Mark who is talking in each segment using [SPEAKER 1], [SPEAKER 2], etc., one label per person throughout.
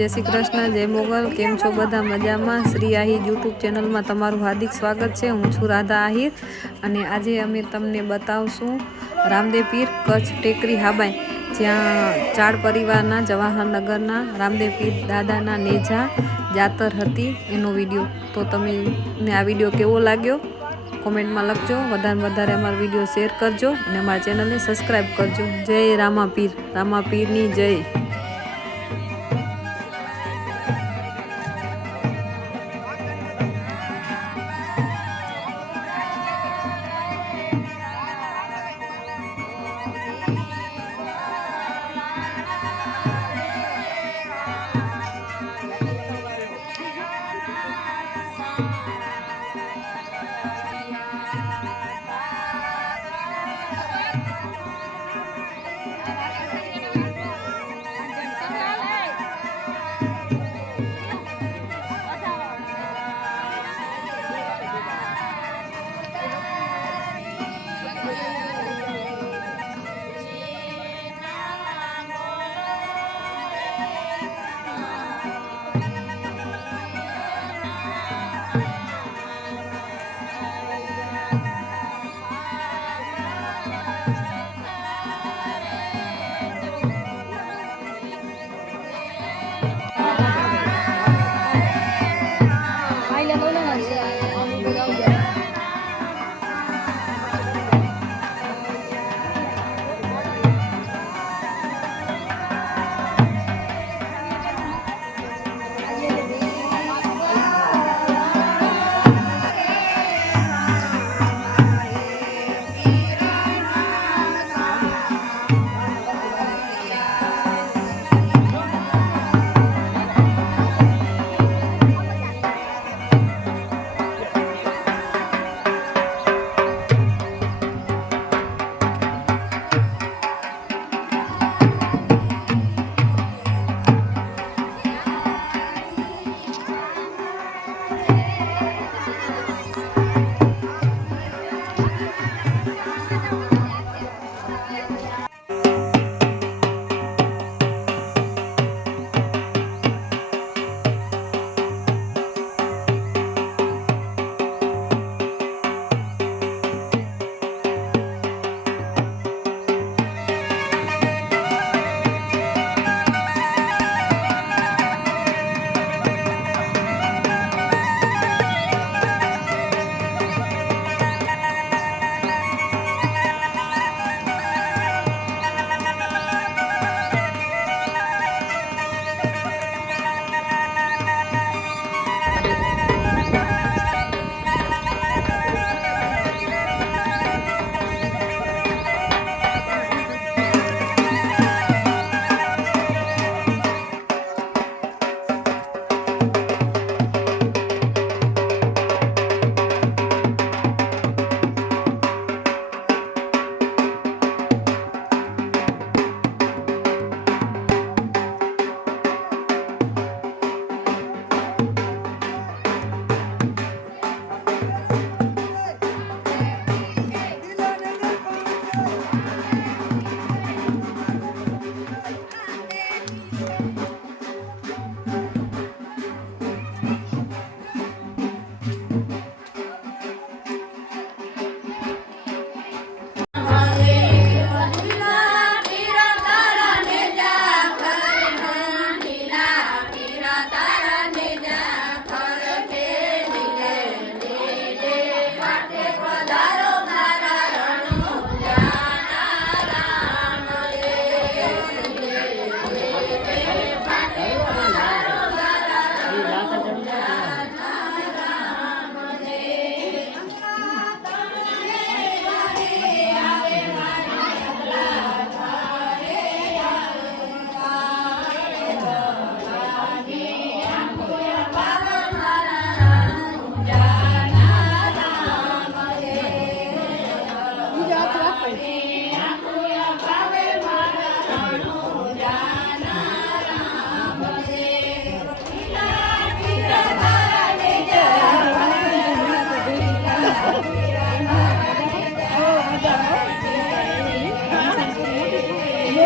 [SPEAKER 1] જય શ્રી કૃષ્ણ, જય મોગલ. કેમ છો બધા મજામાં? શ્રી આહિર યુટ્યુબ ચેનલમાં તમારું હાર્દિક સ્વાગત છે. હું છું રાધા આહિર અને આજે અમે તમને બતાવશું રામદેવ પીર કચ્છ ટેકરી હાબાઈ, જ્યાં ચાર પરિવારના જવાહરનગરના રામદેવ પીર દાદાના નેજા જાતર હતી એનો વીડિયો. તો તમે ને આ વીડિયો કેવો લાગ્યો? કોમેન્ટમાં લખજો. વધારે વધારે અમારો વીડિયો શેર કરજો અને અમારા ચેનલને સબસ્ક્રાઈબ કરજો. જય રામા પીર. રામા પીરની જય.
[SPEAKER 2] Thank you.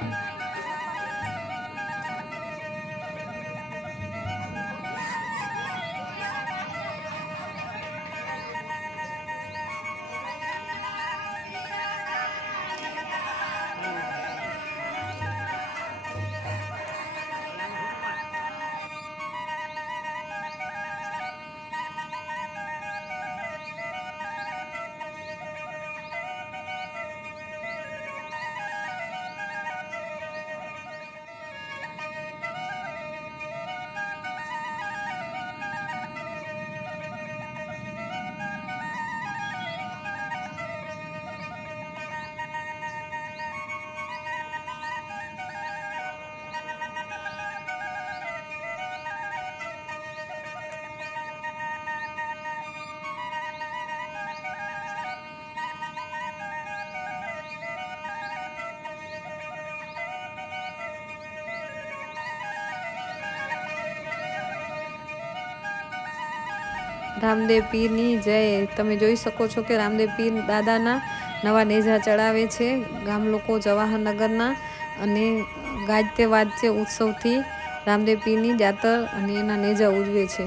[SPEAKER 2] 何?
[SPEAKER 1] રામદેવ પીરની જય. તમે જોઈ શકો છો કે રામદેવ પીર દાદાના નવા નેજા ચડાવે છે ગામ લોકો જવાહરનગરના અને ગાજતે વાજતે ઉત્સવથી રામદેવ પીરની જાતર અને એના નેજા ઉજવે છે.